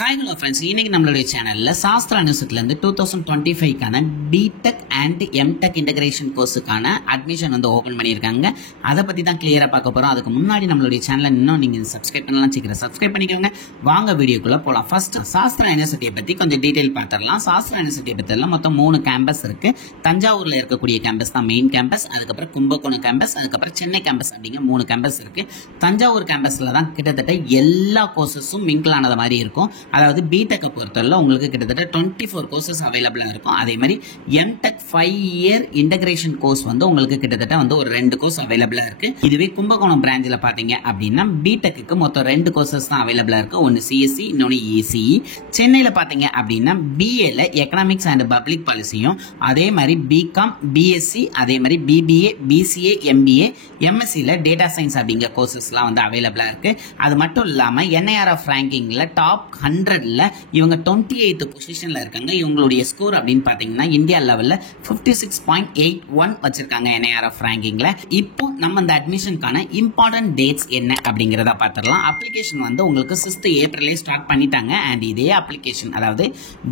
Hi hello friends, இன்னைக்கு நம்மளுடைய சேனல்ல சாஸ்திரா யூனிவர்சிட்டில இருந்து 2025 கான பிடெக் அண்ட் எம்டெக் இன்டகிரேஷன் கோர்ஸுக்கான அட்மிஷன் வந்து ஓபன் பண்ணிருக்காங்க. அத பத்தி தான் கிளியரா பார்க்க போறோம். அதுக்கு முன்னாடி நம்மளுடைய சேனலை இன்னும் நீங்க சப்ஸ்கிரைப் பண்ணலாம், சீக்கிரம் சப்ஸ்கிரைப் பண்ணிக்கோங்க. வாங்க வீடியோக்குள்ள போலாம். ஃபர்ஸ்ட் சாஸ்திரா யூனிவர்சிட்டியை பத்தி கொஞ்சம் டீடைல் பார்த்தறலாம். சாஸ்திரா யூனிவர்சிட்டியை பத்திலாம் மொத்தம் 3 கேம்பஸ் இருக்கு. தஞ்சாவூர்ல இருக்கக்கூடிய கேம்பஸ் தான் மெயின் கேம்பஸ், அதுக்கப்புறம் கும்பகோணம் கேம்பஸ், அதுக்கப்புறம் சென்னை கேம்பஸ் அப்படிங்க 3 கேம்பஸ் இருக்கு. தஞ்சாவூர் கேம்பஸ்ல தான் கிட்டத்தட்ட எல்லா கோர்சஸும் மிங்கிள் ஆனது மாதிரி இருக்கும். அதாவது பிடெக் பொறுத்தவரை உங்களுக்கு கிட்டத்தட்ட 24 கோர்சஸ் அவைலபிளா இருக்கும். அதே மாதிரி எம்டெக் 5 இயர் இன்டகிரேஷன் கோர்ஸ் வந்து உங்களுக்கு கிட்டத்தட்ட வந்து ஒரு 2 கோர்ஸ் அவைலபிளா இருக்கு. இதுவே கும்பகோணம் பிரான்ச்ல பாத்தீங்க அப்படின்னா பிடெக்கு மொத்தம் 2 கோர்சஸ் தான் அவைலபிளா இருக்கு. ஒன்னு சிஎஸ்சி, இன்னொன்னு இசிஇ. சென்னையில பாத்தீங்க அப்படின்னா பிஏல எக்கனாமிக்ஸ் அண்ட் பப்ளிக் பாலிசியும், அதே மாதிரி பிகாம், பிஎஸ்சி, அதே மாதிரி பிபிஏ, பிசிஏ, எம்பிஏ, எம்எஸ்சில டேட்டா சயின்ஸ் அப்படிங்கிற கோர்சஸ்லாம் வந்து அவைலபிளா இருக்கு. அது மட்டும் இல்லாம என்ஐஆர்எஃப் ரேங்கிங்ல டாப் 100ல இவங்க 28th பொசிஷன்ல இருக்காங்க. இவங்களுடைய ஸ்கோர் அப்படின்னு பாத்தீங்கன்னா இந்தியா லெவல்ல 56.81 வச்சிருக்காங்க என்ஐஆர்எஃப் ரேங்கிங்ல. இப்போ நம்ம இந்த அட்மிஷனுக்கான இம்பார்ட்டன்ட் டேட்ஸ் என்ன அப்படிங்கறத பாத்துறலாம். அப்ளிகேஷன் வந்து உங்களுக்கு 6th ஏப்ரல்லே ஸ்டார்ட் பண்ணிட்டாங்க. அண்ட் இதே அப்ளிகேஷன் அதாவது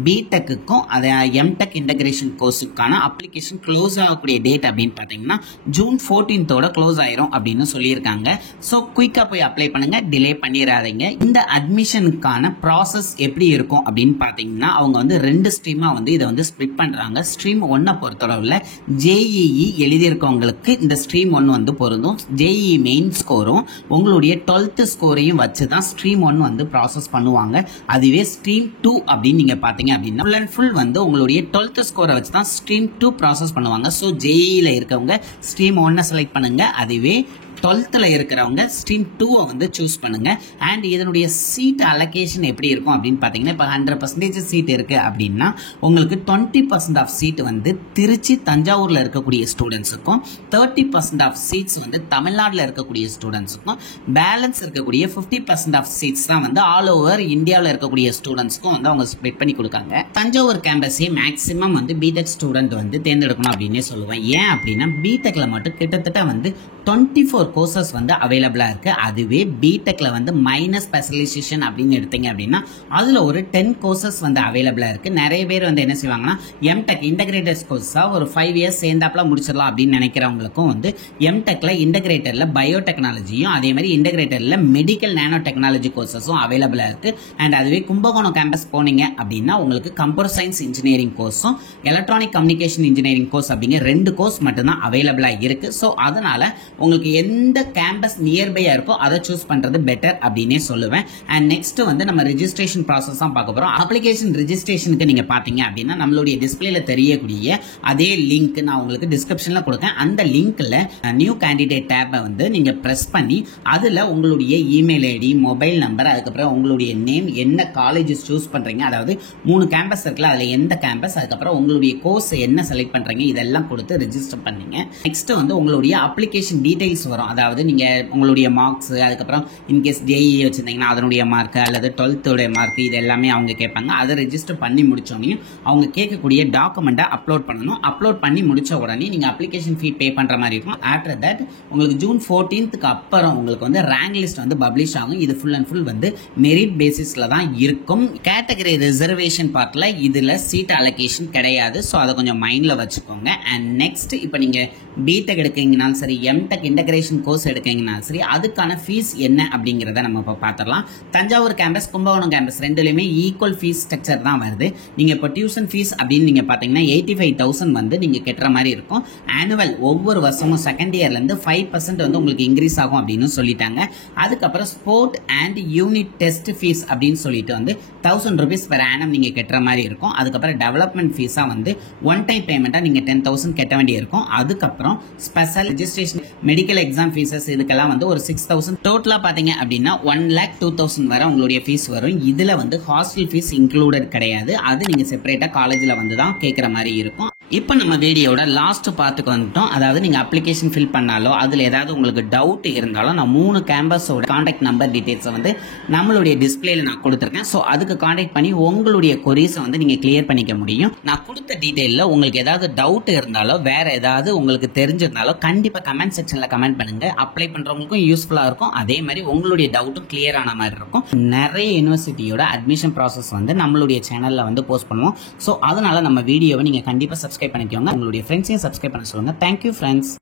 பிடெக்குக்கும் அதே எம்டெக் இன்டகிரேஷன் கோர்ஸுக்கான அப்ளிகேஷன் க்ளோஸ் ஆகக்கூடிய டேட் அப்படின்னு பாத்தீங்கன்னா ஜூன் 14th க்ளோஸ் ஆயிரும் அப்படின்னு சொல்லியிருக்காங்க. ஸோ குயிக்கா போய் அப்ளை பண்ணுங்க, டிலே பண்ணிடாதீங்க. இந்த அட்மிஷனுக்கான ப்ராசஸ் எப்படி இருக்கும் அப்படின்னு பாத்தீங்கன்னா அவங்க வந்து 2 ஸ்ட்ரீமா வந்து இதை வந்து ஸ்பிளிட் பண்றாங்க. ஸ்ட்ரீம் 1 பொறுத்தளவுல ஜேஇஇ எழுதியிருக்கவங்களுக்கு இந்த ஸ்ட்ரீம் 1 வந்து பொருந்தும். ஜேஇஇ மெயின் ஸ்கோரும் உங்களுடைய 12th ஸ்கோரையும் வச்சுதான் ஸ்ட்ரீம் 1 வந்து ப்ராசஸ் பண்ணுவாங்க. அதுவே ஸ்ட்ரீம் 2 அப்படின்னு நீங்க பாத்தீங்க அப்படின்னா ஃபுல் அண்ட் ஃபுல் வந்து உங்களுடைய 12th ஸ்கோரை வச்சுதான் ஸ்ட்ரீம் 2 ப்ராசஸ் பண்ணுவாங்க. ஸோ ஜேஇஇல இருக்கவங்க ஸ்ட்ரீம் 1 செலக்ட் பண்ணுங்க. அதுவே 12th இருக்கிறவங்க ஸ்ட்ரீம் 2 வந்து சூஸ் பண்ணுங்க. அண்ட் இதனுடைய சீட் அலோகேஷன் எப்படி இருக்கும் அப்படின்னு பாத்தீங்கன்னா இப்போ 100% சீட் இருக்கு அப்படின்னா உங்களுக்கு 20% ஆஃப் சீட் வந்து திருச்சி, தஞ்சாவூர்ல இருக்கக்கூடிய ஸ்டூடெண்ட்ஸுக்கும், 30% ஆஃப் சீட்ஸ் வந்து தமிழ்நாட்டில் இருக்கக்கூடிய ஸ்டூடெண்ட்ஸுக்கும், பேலன்ஸ் இருக்கக்கூடிய 50% ஆஃப் சீட்ஸ் தான் வந்து ஆல் ஓவர் இந்தியாவில் இருக்கக்கூடிய ஸ்டூடெண்ட்ஸ்க்கும் வந்து அவங்க ஸ்ப்ளிட் பண்ணி கொடுக்காங்க. தஞ்சாவூர் கேம்பஸே மேக்ஸிமம் வந்து பிடெக் ஸ்டூடெண்ட் வந்து தேர்ந்தெடுக்கணும் அப்படின்னே சொல்லுவேன். ஏன் அப்படின்னா பிடெக்ல மட்டும் கிட்டத்தட்ட வந்து 24 கோர்சஸ் வந்து அவைலபிளா இருக்கு. அதுவே பிடெக்ல வந்து மைனஸ் ஸ்பெஷலைசேஷன் அப்படின்னு எடுத்தீங்க அப்படின்னா அதுல ஒரு 10 கோர்சஸ் வந்து அவைலபிளா இருக்கு. நிறைய பேர் வந்து என்ன செய்வாங்கன்னா எம்டெக் இன்டகிரேட்டட் கோர்ஸா ஒரு 5 இயர்ஸ் சேர்ந்தாப்ல முடிச்சிடலாம் அப்படின்னு நினைக்கிறவங்களுக்கும் வந்து எம்டெக்ல இன்டகிரேட்டர்ல பயோடெக்னாலஜியும், அதே மாதிரி இன்டகிரேட்டர்ல மெடிக்கல் நானோ டெக்னாலஜி கோர்சஸும் அவைலபிளா இருக்கு. அண்ட் அதுவே கும்பகோணம் கேம்பஸ் போனீங்க அப்படின்னா உங்களுக்கு கம்ப்யூட்டர் சயின்ஸ் இன்ஜினியரிங் கோர்ஸும் எலக்ட்ரானிக் கம்யூனிகேஷன் இன்ஜினியரிங் கோர்ஸ் அப்படிங்கிற 2 கோர்ஸ் மட்டும்தான் அவைலபிளா இருக்கு. ஸோ அதனால உங்களுக்கு எந்த கேம்பஸ் நியர்பையா இருக்கோ அதை சூஸ் பண்றது பெட்டர் அப்படின்னே சொல்லுவேன். அண்ட் நெக்ஸ்ட் வந்து நம்ம ரெஜிஸ்ட்ரேஷன் ப்ராசஸ் தான் பார்க்க போறோம். அப்ளிகேஷன் ரெஜிஸ்ட்ரேஷனுக்கு நீங்க பாத்தீங்க அப்படின்னா நம்மளுடைய டிஸ்பிளேல தெரியக்கூடிய அதே லிங்க் நான் உங்களுக்கு டிஸ்கிரிப்ஷன்ல கொடுக்கேன். அந்த லிங்க்ல நியூ கேண்டிடேட் டேபை வந்து நீங்க பிரஸ் பண்ணி அதுல உங்களுடைய இமெயில் ஐடி, மொபைல் நம்பர், அதுக்கப்புறம் உங்களுடைய நேம், என்ன காலேஜ் சூஸ் பண்றீங்க, அதாவது 3 கேம்பஸ் இருக்குல்ல அதுல எந்த கேம்பஸ், அதுக்கப்புறம் உங்களுடைய கோர்ஸ் என்ன செலக்ட் பண்றீங்க இதெல்லாம் கொடுத்து ரெஜிஸ்டர் பண்ணீங்க. நெக்ஸ்ட் வந்து உங்களுடைய அப்ளிகேஷன் டீடைல்ஸ் வரும். அதாவது நீங்க உங்களுடைய மார்க்ஸ், அதுக்கப்புறம் இன்கேஸ் ஜேஇ வச்சிருந்தீங்கன்னா அதனுடைய மார்க் அல்லது 12th மார்க் இது எல்லாமே அவங்க கேட்பாங்க. அதை ரெஜிஸ்டர் பண்ணி முடிச்சோடனே அவங்க கேட்கக்கூடிய டாக்குமெண்ட்டை அப்லோட் பண்ணணும். அப்லோட் பண்ணி முடிச்ச உடனே நீங்க அப்ளிகேஷன் ஃபீ பே பண்ற மாதிரி இருக்கும். ஆஃப்டர் தட் உங்களுக்கு ஜூன் 14th அப்புறம் உங்களுக்கு வந்து ரேங்க் லிஸ்ட் வந்து பப்ளிஷ் ஆகும். இது ஃபுல் அண்ட் ஃபுல் வந்து மெரிட் பேசிஸ்ல தான் இருக்கும். கேட்டகரி ரிசர்வேஷன் பார்ட்ல இதுல சீட் அலோகேஷன் கிடையாது. ஸோ அதை கொஞ்சம் மைண்ட்ல வச்சுக்கோங்க. அண்ட் நெக்ஸ்ட் இப்போ நீங்க பிடெக் எடுக்கீங்கனாலும் சரி, எம்டெக் இன்டகிரேஷன் கோர்ஸ் எடுக்கீங்கனாலும் சரி, அதுக்கான ஃபீஸ் என்ன அப்படிங்கறத நம்ம இப்போ பார்த்துடலாம். தஞ்சாவூர் கேம்பஸ், கும்பகோணம் கேம்பஸ் ரெண்டுலயுமே ஈக்குவல் ஃபீஸ் ஸ்ட்ரக்சர் தான் வருது. நீங்க இப்போ டியூஷன் ஃபீஸ் அப்படின்னு நீங்க பாத்தீங்கன்னா 85,000 வந்து நீங்க கட்டுற மாதிரி இருக்கும். ஆனுவல் ஒவ்வொரு வருஷமும் செகண்ட் இயர்ல இருந்து 5% வந்து உங்களுக்கு இன்க்ரீஸ் ஆகும் அப்படின்னு சொல்லிட்டாங்க. அதுக்கப்புறம் sport and unit test fees அப்படின்னு சொல்லிட்டு வந்து 1000 ரூபீஸ் பெர் ஆனம் நீங்க கட்டுற மாதிரி இருக்கும். அதுக்கப்புறம் டெவலப்மெண்ட் ஃபீஸா வந்து ஒன் டைம் பேமெண்டா நீங்க 10,000 கட்ட வேண்டி இருக்கும். அதுக்கப்புறம் special registration, medical exam fees இதுக்கெல்லாம் வந்து ஒரு 6,000. டோட்டலா பாத்தீங்க அப்படின்னா 1,02,000 வரை உங்களுடைய ஃபீஸ் வரும். இதுல வந்து ஹாஸ்டல் ஃபீஸ் இன்க்ளூடட் கிடையாது. அது நீங்க செப்பரேட்டா காலேஜ்ல வந்து தான் கேட்கற மாதிரி இருக்கும். இப்போ நம்ம வீடியோட லாஸ்ட் பார்ட்டுக்கு வந்துட்டோம். அதாவது நீங்கள் அப்ளிகேஷன் ஃபில் பண்ணாலோ அதில் ஏதாவது உங்களுக்கு டவுட் இருந்தாலும் நான் 3 கேம்பஸோட காண்டாக்ட் நம்பர் டீட்டெயில்ஸை வந்து நம்மளுடைய டிஸ்பிளேல நான் கொடுத்துருக்கேன். ஸோ அதுக்கு காண்டாக்ட் பண்ணி உங்களுடைய கொரீஸை வந்து நீங்கள் கிளியர் பண்ணிக்க முடியும். நான் கொடுத்த டீட்டெயிலில் உங்களுக்கு ஏதாவது டவுட் இருந்தாலோ வேற ஏதாவது உங்களுக்கு தெரிஞ்சிருந்தாலோ கண்டிப்பாக கமெண்ட் செக்ஷனில் கமெண்ட் பண்ணுங்க. அப்ளை பண்ணுறவங்களுக்கும் யூஸ்ஃபுல்லாக இருக்கும். அதே மாதிரி உங்களுடைய டவுட்டும் கிளியர் ஆன மாதிரி இருக்கும். நிறைய யூனிவர்சிட்டியோட அட்மிஷன் ப்ராசஸ் வந்து நம்மளுடைய சேனலில் வந்து போஸ்ட் பண்ணுவோம். ஸோ அதனால நம்ம வீடியோவை நீங்கள் கண்டிப்பாக சப்ஸ்கிரைப் பண்ணிக்கோங்க. உங்களுடைய ஃப்ரெண்ட்ஸையும் சப்ஸ்கிரைப் பண்ண சொல்லுங்க. Thank you friends.